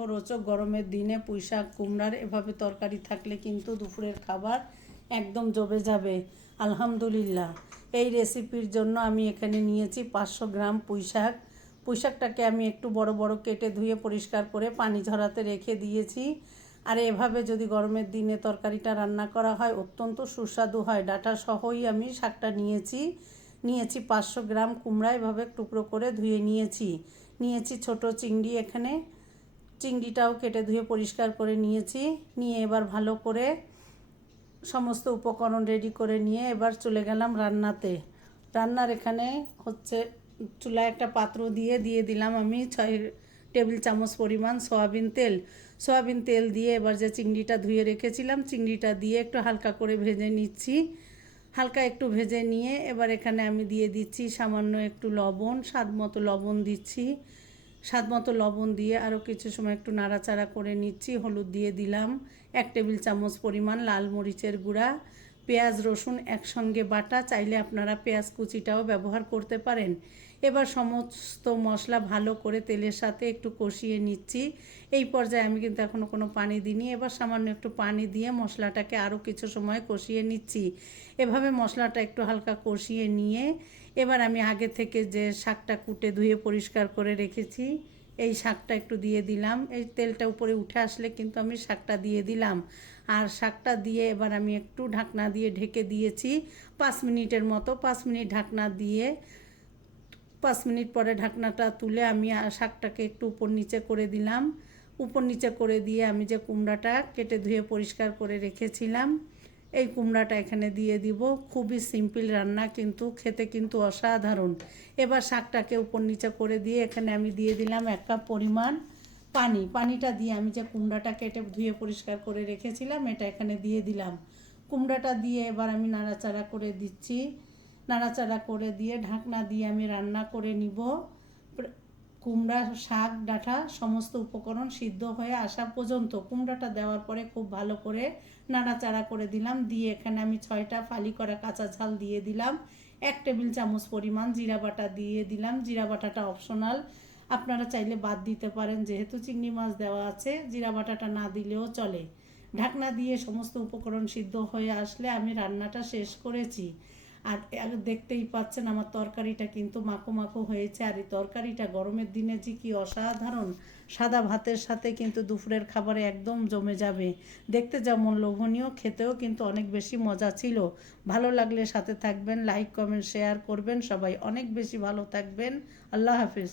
মুখরোচক গরমের দিনে পুঁইশাক, কুমড়ার এভাবে তরকারি থাকলে কিন্তু দুপুরের খাবার একদম জমে যাবে। আলহামদুলিল্লাহ। এই রেসিপির জন্য আমি এখানে নিয়েছি পাঁচশো গ্রাম পুঁইশাক। পুঁইশাকটাকে আমি একটু বড় বড় কেটে ধুয়ে পরিষ্কার করে পানি ঝরাতে রেখে দিয়েছি। আর এভাবে যদি গরমের দিনে তরকারিটা রান্না করা হয়, অত্যন্ত সুস্বাদু হয়। ডাটা সহই আমি শাকটা নিয়েছি। নিয়েছি পাঁচশো গ্রাম কুমড়া, এভাবে টুকরো করে ধুয়ে নিয়েছি। নিয়েছি ছোট চিংড়ি এখানে। চিংড়িটাও কেটে ধুয়ে পরিষ্কার করে নিয়েছি। নিয়ে এবার ভালো করে সমস্ত উপকরণ রেডি করে নিয়ে এবার চলে গেলাম রান্নাতে। রান্নার এখানে হচ্ছে চুলায় একটা পাত্র দিয়ে দিয়ে দিলাম আমি ছয় টেবিল চামচ পরিমাণ সয়াবিন তেল। সয়াবিন তেল দিয়ে এবার যে চিংড়িটা ধুয়ে রেখেছিলাম, চিংড়িটা দিয়ে একটু হালকা করে ভেজে নিচ্ছি। হালকা একটু ভেজে নিয়ে এবার এখানে আমি দিয়ে দিচ্ছি সামান্য একটু লবণ স্বাদ মতো লবণ দিচ্ছি। স্বাদ মতো লবণ দিয়ে আরও কিছু সময় একটু নাড়াচাড়া করে নিচ্ছি, হলুদ দিয়ে দিলাম, এক টেবিল চামচ পরিমাণ লাল মরিচের গুঁড়া পেঁয়াজ, রসুন একসঙ্গে বাটা, চাইলে আপনারা পেঁয়াজ কুচিটাও ব্যবহার করতে পারেন। এবার সমস্ত মশলা ভালো করে তেলের সাথে একটু কষিয়ে নিচ্ছি। এই পর্যায়ে আমি কিন্তু এখনও কোনো পানি দিইনি। এবার সামান্য একটু পানি দিয়ে মশলাটাকে আরও কিছু সময় কষিয়ে নিচ্ছি। এভাবে মশলাটা একটু হালকা কষিয়ে নিয়ে এবার আমি আগে থেকে যে শাকটা কুটে ধুয়ে পরিষ্কার করে রেখেছি এই শাকটা একটু দিয়ে দিলাম। এই তেলটা উপরে উঠে আসলে কিন্তু আমি শাকটা দিয়ে দিলাম। আর শাকটা দিয়ে এবার আমি একটু ঢাকনা দিয়ে ঢেকে দিয়েছি। পাঁচ মিনিটের মতো, পাঁচ মিনিট ঢাকনা দিয়ে, পাঁচ মিনিট পরে ঢাকনাটা তুলে আমি শাকটাকে একটু উপর নিচে করে দিলাম। উপর নিচে করে দিয়ে আমি যে কুমড়াটা কেটে ধুয়ে পরিষ্কার করে রেখেছিলাম এই কুমড়াটা এখানে দিয়ে দিব। খুবই সিম্পল রান্না, কিন্তু খেতে কিন্তু অসাধারণ। এবার শাকটাকে উপর নিচে করে দিয়ে এখানে আমি দিয়ে দিলাম এক কাপ পরিমাণ পানি। পানিটা দিয়ে আমি যে কুমড়াটা কেটে ধুয়ে পরিষ্কার করে রেখেছিলাম, এটা এখানে দিয়ে দিলাম। কুমড়াটা দিয়ে এবার আমি নাড়াচাড়া করে দিচ্ছি। নাড়াচাড়া করে দিয়ে ঢাকনা দিয়ে আমি রান্না করে নিব। কুমড়া, শাক, ডাঁটা সমস্ত উপকরণ সিদ্ধ হয়ে আসা পর্যন্ত কুমড়াটা দেওয়ার পরে খুব ভালো করে নাড়াচাড়া করে দিলাম। দিয়ে এখানে আমি ছয়টা ফালি করা কাঁচা ঝাল দিয়ে দিলাম। এক টেবিল চামচ পরিমাণ জিরা বাটা দিয়ে দিলাম। জিরা বাটাটা অপশনাল। আপনারা চাইলে বাদ দিতে পারেন, যেহেতু চিংড়ি মাছ দেওয়া আছে। জিরা বাটাটা না দিলেও চলে। ঢাকনা দিয়ে সমস্ত উপকরণ সিদ্ধ হয়ে আসলে আমি রান্নাটা শেষ করেছি। আর দেখতেই পাচ্ছেন আমার তরকারিটা কিন্তু মাখো মাখো হয়েছে। আর এই তরকারিটা গরমের দিনে যে কি অসাধারণ। সাদা ভাতের সাথে কিন্তু দুপুরের খাবারে একদম জমে যাবে। দেখতে যেমন লোভনীয়, খেতেও কিন্তু অনেক বেশি মজা ছিল। ভালো লাগলে সাথে থাকবেন লাইক কমেন্ট শেয়ার করবেন। সবাই অনেক বেশি ভালো থাকবেন। আল্লাহ হাফিজ।